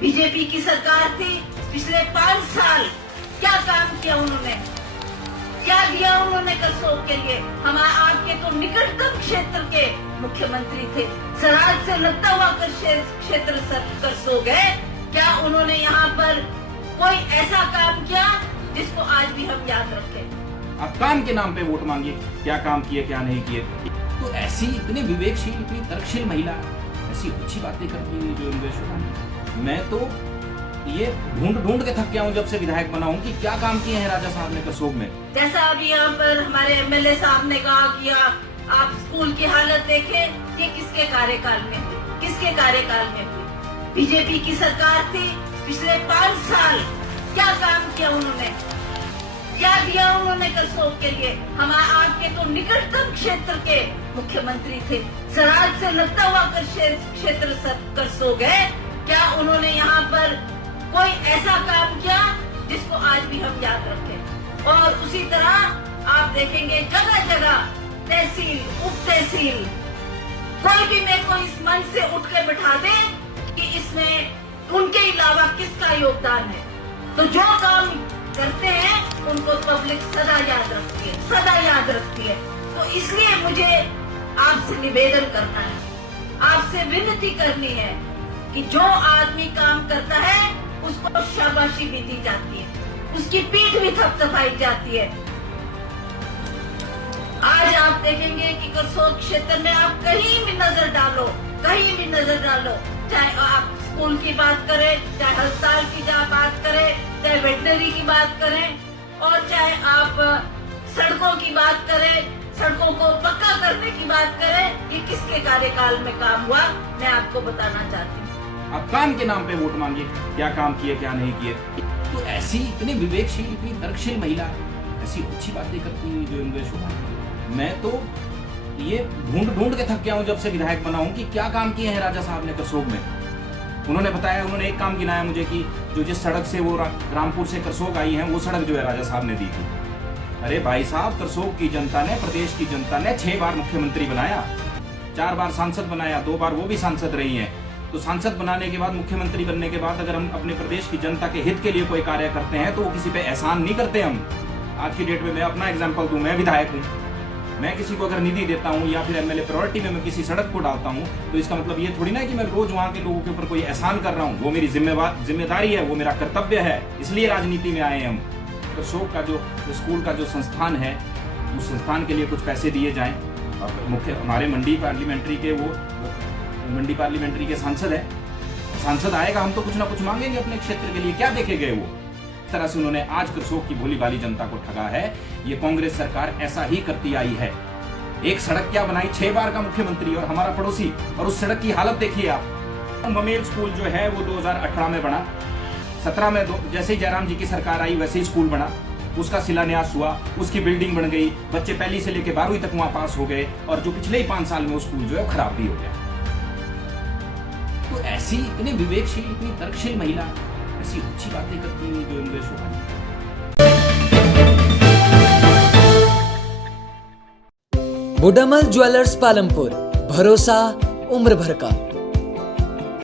BJP की सरकार थी, पिछले 5 साल क्या काम किया उन्होंने, क्या दिया उन्होंने करसोग के लिए। हमारे आपके तो निकटतम क्षेत्र के मुख्यमंत्री थे, सराज से लगता हुआ क्षेत्र करसोग है। क्या उन्होंने यहाँ पर कोई ऐसा काम किया जिसको आज भी हम याद रखें? आप काम के नाम पे वोट मांगिए, क्या काम किए क्या नहीं किए। तो ऐसी इतनी विवेकशील, इतनी तर्कशील महिला ऐसी अच्छी बातें करती है जो इनके शुभानी। मैं तो ये ढूंढ के थक गया हूँ जब से विधायक बना हूँ कि क्या काम किए हैं राजा साहब ने करसोग में। जैसा अभी यहाँ पर हमारे एमएलए साहब ने कहा कि आप स्कूल की हालत देखें कि किसके कार्यकाल में हुई। बीजेपी की सरकार थी, पिछले 5 साल क्या काम किया उन्होंने, क्या दिया उन्होंने करसोग के लिए। हमारे आपके तो निकटतम क्षेत्र के मुख्यमंत्री थे, सराज से लगता हुआ क्षेत्र करसोग है। क्या उन्होंने यहाँ पर कोई ऐसा काम किया जिसको आज भी हम याद रखें? और उसी तरह आप देखेंगे जगह जगह तहसील, उप तहसील, कोई भी मेरे को इस मंच से उठ के बिठा दे कि इसमें उनके अलावा किसका योगदान है। तो जो काम करते हैं उनको पब्लिक सदा याद रखती है। तो इसलिए मुझे आपसे निवेदन करना है, आपसे विनती करनी है कि जो आदमी काम करता है उसको शाबाशी भी दी जाती है, उसकी पीठ भी थपथपाई जाती है। आज आप देखेंगे कि करसोग क्षेत्र में आप कहीं भी नजर डालो, चाहे आप स्कूल की बात करें, चाहे अस्पताल की बात करें, चाहे वेटनरी की बात करें, और चाहे आप सड़कों की बात करें, सड़कों को पक्का करने की बात करें, ये किसके कार्यकाल में काम हुआ, मैं आपको बताना चाहती हूँ। आप काम के नाम पे वोट मांगिए, क्या काम किए क्या नहीं किए। तो ऐसी इतनी विवेकशील, इतनी तर्कशील महिला ऐसी अच्छी बातें करती है जो इनके शुभानी। मैं तो ये ढूंढ के थक गया हूँ जब से विधायक बना हूँ कि क्या काम किए हैं राजा साहब ने करसोग में। उन्होंने बताया, उन्होंने एक काम गिनाया मुझे कि जो जिस सड़क से वो रामपुर से करसोग आई है वो सड़क जो है राजा साहब ने दी थी। अरे भाई साहब, करसोग की जनता ने, प्रदेश की जनता ने 6 बार मुख्यमंत्री बनाया, 4 बार सांसद बनाया, 2 बार वो भी सांसद रही हैं। तो सांसद बनाने के बाद, मुख्यमंत्री बनने के बाद अगर हम अपने प्रदेश की जनता के हित के लिए कोई कार्य करते हैं तो वो किसी पे एहसान नहीं करते हम। आज की डेट में मैं अपना एग्जांपल दूं, मैं विधायक हूँ, मैं किसी को अगर निधि देता हूँ या फिर एमएलए प्रायोरिटी में मैं किसी सड़क को डालता हूँ तो इसका मतलब ये थोड़ी ना कि मैं रोज वहाँ के लोगों के ऊपर कोई एहसान कर रहा हूँ। वो मेरी जिम्मेदारी है, वो मेरा कर्तव्य है, इसलिए राजनीति में आए हैं हम। करसोग का जो स्कूल का जो संस्थान है, उस संस्थान के लिए कुछ पैसे दिए जाएं। और हमारे मंडी पार्लियामेंट्री के सांसद आएगा, हम तो कुछ ना कुछ मांगेंगे अपने क्षेत्र के लिए। क्या देखे गए वो? इस तरह से उन्होंने आज करसोग की भोली भाली जनता को ठगा है। ये कांग्रेस सरकार ऐसा ही करती आई है। एक सड़क क्या बनाई, 6 बार का मुख्यमंत्री और हमारा पड़ोसी, और उस सड़क की हालत देखिए आप। ममेल स्कूल जो है वो 2018 में बना, 17 में जैसे ही जयराम जी की सरकार आई वैसे ही स्कूल बना, उसका शिलान्यास हुआ, उसकी बिल्डिंग बन गई, बच्चे पहली से लेकर 12वीं तक वहां पास हो गए, और जो पिछले ही 5 साल में वो स्कूल जो है खराब भी हो गया। तो ऐसी इतनी विवेकशील, इतनी तर्कशील महिला ऐसी अच्छी बातें करती है जो इनके शुभानी। बुडामल ज्वेलर्स पालमपुर, भरोसा उम्र भर का।